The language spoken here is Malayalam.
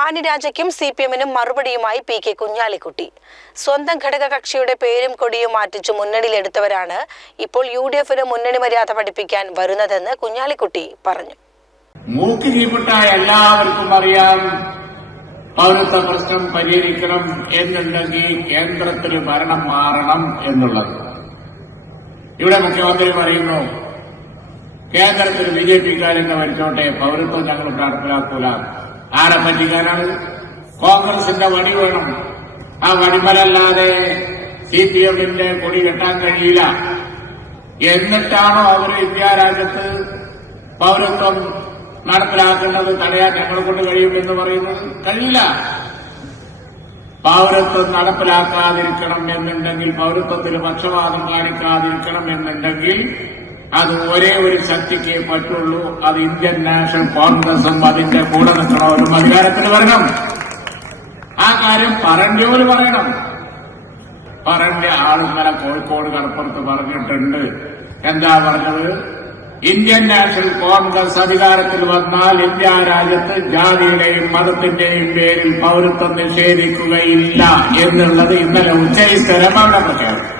ആനി രാജയ്ക്കും CPM-നും മറുപടിയുമായി PK കുഞ്ഞാലിക്കുട്ടി. സ്വന്തം ഘടകകക്ഷിയുടെ പേരും കൊടിയും മാറ്റിച്ചു മുന്നണിയിലെടുത്തവരാണ് ഇപ്പോൾ UDF-ന് മുന്നണി മര്യാദ പഠിപ്പിക്കാൻ വരുന്നതെന്ന് കുഞ്ഞാലിക്കുട്ടി പറഞ്ഞു. മൂക്ക് കീഴ്പ്പെട്ട എല്ലാവർക്കും അറിയാം, പൗരത്വ പ്രശ്നം പരിഹരിക്കണം എന്നുണ്ടെങ്കിൽ കേന്ദ്രത്തിൽ ഭരണം മാറണം എന്നുള്ളത്. ഇവിടെ മുഖ്യമന്ത്രി പറയുന്നു, കേന്ദ്രത്തിൽ BJP-കാരെന്നെ ഭരിച്ചോട്ടെ, പൗരത്വം ഞങ്ങൾ നടപ്പിലാക്കൂല. ആരെ പറ്റിക്കാനാണ്? കോൺഗ്രസിന്റെ വടി വേണം. ആ വടിമലല്ലാതെ CPM-ന്റെ കൊടി കെട്ടാൻ കഴിയില്ല. എന്നിട്ടാണോ അവർ ഇന്ത്യ രാജ്യത്ത് പൗരത്വം നടപ്പിലാക്കുന്നത് തടയാൻ ഞങ്ങളെ കൊണ്ട് കഴിയുമെന്ന് പറയുന്നത്? കഴിയില്ല. പൗരത്വം നടപ്പിലാക്കാതിരിക്കണം എന്നുണ്ടെങ്കിൽ, പൗരത്വത്തിൽ പക്ഷപാതം കാണിക്കാതിരിക്കണം എന്നുണ്ടെങ്കിൽ അത് ഒരേ ഒരു ശക്തിക്കേ പറ്റുള്ളൂ. അത് ഇന്ത്യൻ നാഷണൽ കോൺഗ്രസും അതിന്റെ കൂടെ നിൽക്കണവരും അധികാരത്തിൽ വരണം. ആ കാര്യം പറഞ്ഞോല് പറയണം. പറഞ്ഞ ആളിന്നലെ കോഴിക്കോട് കടപ്പുറത്ത് പറഞ്ഞിട്ടുണ്ട്. എന്താ പറഞ്ഞത്? ഇന്ത്യൻ നാഷണൽ കോൺഗ്രസ് അധികാരത്തിൽ വന്നാൽ ഇന്ത്യ രാജ്യത്ത് ജാതിയുടെയും മതത്തിന്റെയും പേരിൽ പൗരത്വം നിഷേധിക്കുകയില്ല എന്നുള്ളത് ഇന്നലെ ഉച്ചയിത്തരം അവിടെ പ്രഖ്യാപിച്ചു.